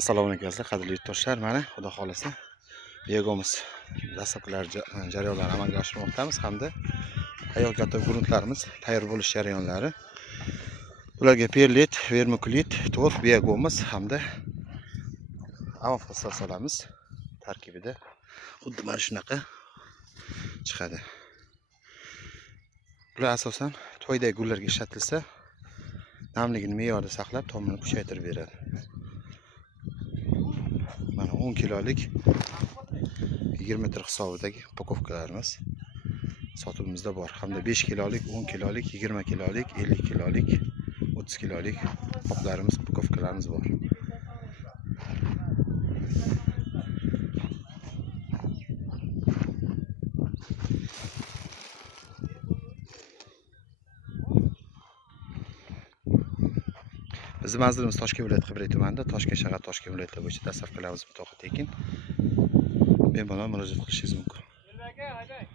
Assalomu alaykum qadrli yurtdoshlar. Mana xudo xolasa Begomuz dastlabkilar jarayonlarini amalga oshirmoqdamiz hamda hayot gruntlarimiz tayyor bo'lish jarayonlari. Ularga perlit, vermikulit, to'f, Begomuz hamda amofosfat solamiz tarkibida. Xuddi mana shunaqa chiqadi. Bular asosan to'ydagi gullarga ishlatilsa, namligini me'yorda saqlab, tomini kuchaytirib beradi. Mana 10 kilolik 20 litr hisobidagi upakovkalarimiz sotuvimizda bor. Hamda 5 kilolik, 10 kilolik, 20 kilolik, 50 kilolik, 30 kilolik qoplarimiz, upakovkalarimiz bor. Bizning manzilimiz Toshkent viloyati Qibray tumanida, Toshkent shahar Toshkent viloyati bo'yicha dastlabkilarimiz mutoqat ekin. Bemalol murojaat qilishingiz mumkin.